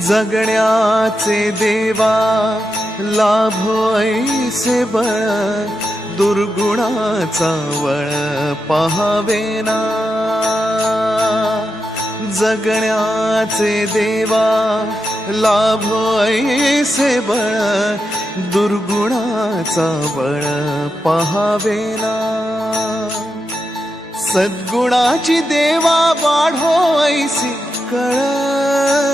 जगण्याचे देवा लाभो ऐसे बळ दुर्गुणाचा वळ पहावेना जगण्याचे देवा लाभोयसे बळ दुर्गुणाचा बळ पहावेना सद्गुणाची देवा वाढो ऐसी कळ.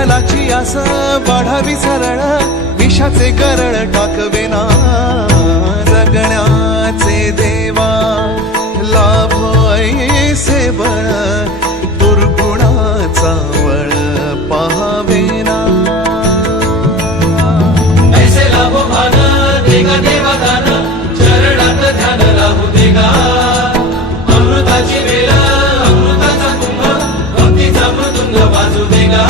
विठ्ठलाची अस वाढावी सरळ विषाचे करण टाकवेना जगण्याचे देवा लाभ ऐसे बळ दुर्गुणाचा वळ पाहावेना ऐसे लाभो भान देगा देवा दान चरणात ध्यान लाभू देगा. अमृताची वेळ अमृताचा कुंभ भक्तीचा मृदुंग वाजू देगा.